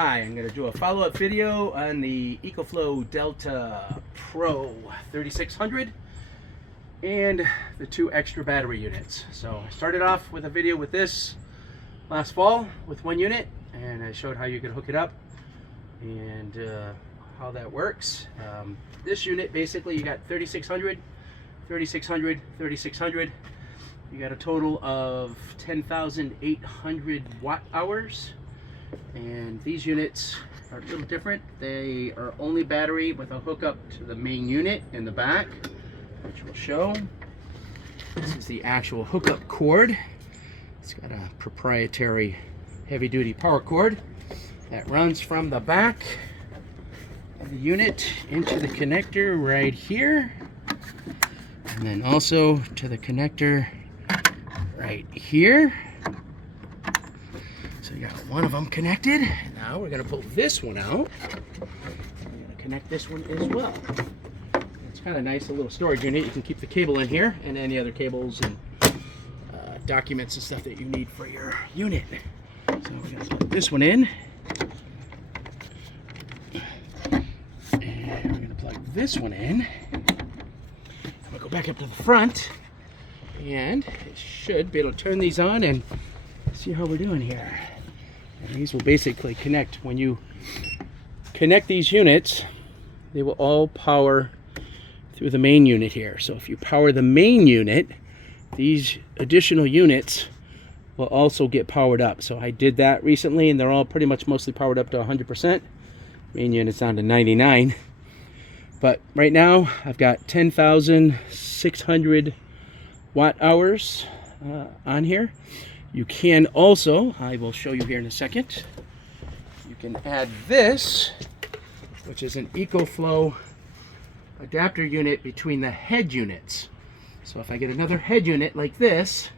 Hi, I'm going to do a follow-up video on the Ecoflow Delta Pro 3600 and the two extra battery units. So I started off with a video with this last fall with one unit, and I showed how you could hook it up and how that works. This unit, basically, you got 3600, 3600, 3600. You got a total of 10,800 watt hours. And these units are a little different. They are only battery with a hookup to the main unit in the back, which we'll show. This is the actual hookup cord. It's got a proprietary heavy-duty power cord that runs from the back of the unit into the connector right here, and then also to the connector right here. So you got one of them connected. Now we're going to pull this one out. We're going to connect this one as well. It's kind of nice, a little storage unit. You can keep the cable in here and any other cables and documents and stuff that you need for your unit. So we're going to plug this one in. And we're going to plug this one in. I'm going to go back up to the front. And I should be able to turn these on and see how we're doing here. And these will basically connect. When you connect these units, they will all power through the main unit here. So if you power the main unit, these additional units will also get powered up. So I did that recently, and they're all pretty much mostly powered up to 100%. Main unit's down to 99. But right now, I've got 10,600 watt hours on here. You can also, I will show you here in a second, you can add this, which is an Ecoflow adapter unit between the head units. So if I get another head unit like this,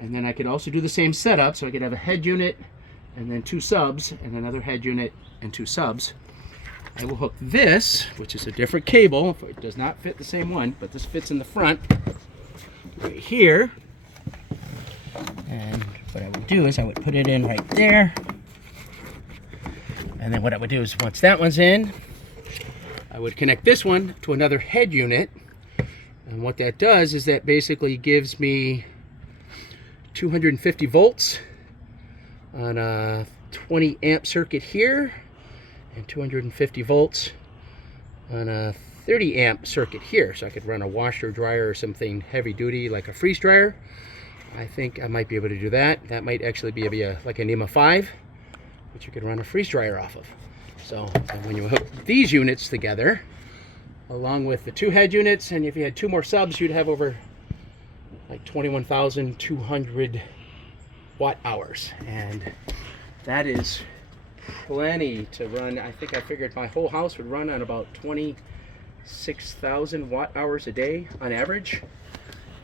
and then I could also do the same setup, so I could have a head unit and then two subs, and another head unit and two subs. I will hook this, which is a different cable. It does not fit the same one, but this fits in the front right here. And what I would do is I would put it in right there. And then what I would do is once that one's in, I would connect this one to another head unit. And what that does is that basically gives me 250 volts on a 20 amp circuit here, and 250 volts on a 30 amp circuit here. So I could run a washer, dryer, or something heavy duty like a freeze dryer. I think I might be able to do that. That might actually be like a NEMA 5, which you could run a freeze dryer off of. So when you hook these units together, along with the two head units, and if you had two more subs, you'd have over like 21,200 watt hours. And that is plenty to run. I think I figured my whole house would run on about 26,000 watt hours a day on average.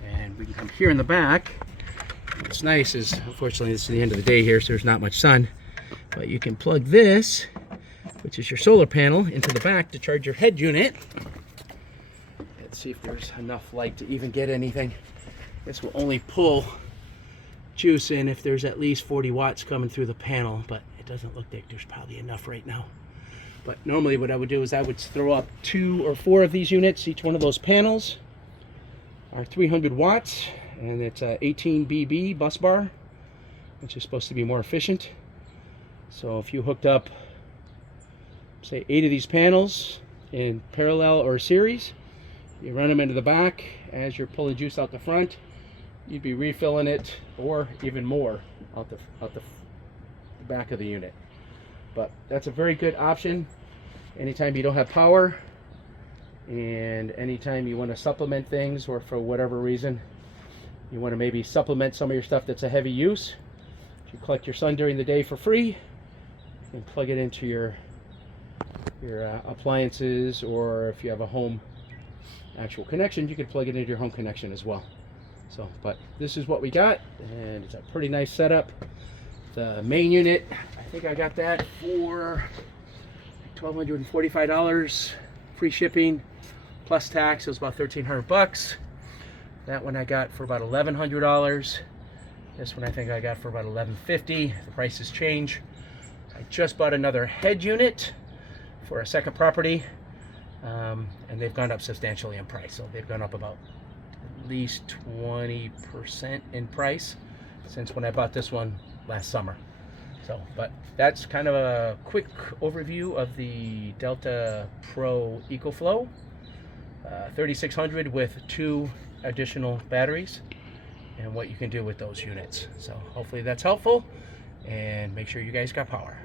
And we can come here in the back. What's nice is, unfortunately, this is the end of the day here, so there's not much sun. But you can plug this, which is your solar panel, into the back to charge your head unit. Let's see if there's enough light to even get anything. This will only pull juice in if there's at least 40 watts coming through the panel, but it doesn't look like there's probably enough right now. But normally what I would do is I would throw up 2 or 4 of these units. Each one of those panels are 300 watts, and it's a 18 BB bus bar, which is supposed to be more efficient. So if you hooked up, say, 8 of these panels in parallel or series, you run them into the back as you're pulling juice out the front, you'd be refilling it, or even more, out the back of the unit. But that's a very good option anytime you don't have power, and anytime you want to supplement things, or for whatever reason you want to maybe supplement some of your stuff that's a heavy use. If you collect your sun during the day for free, you can plug it into your appliances, or if you have a home actual connection, you can plug it into your home connection as well. So, but this is what we got, and it's a pretty nice setup. The main unit, I think I got that for $1,245, free shipping plus tax. It was about $1,300. That one I got for about $1,100. This one I think I got for about $1,150. The prices change. I just bought another head unit for a second property, and they've gone up substantially in price. So they've gone up about at least 20% in price since when I bought this one last summer. So, but that's kind of a quick overview of the Delta Pro Ecoflow 3600 with 2 additional batteries and what you can do with those units. So hopefully that's helpful, and make sure you guys got power.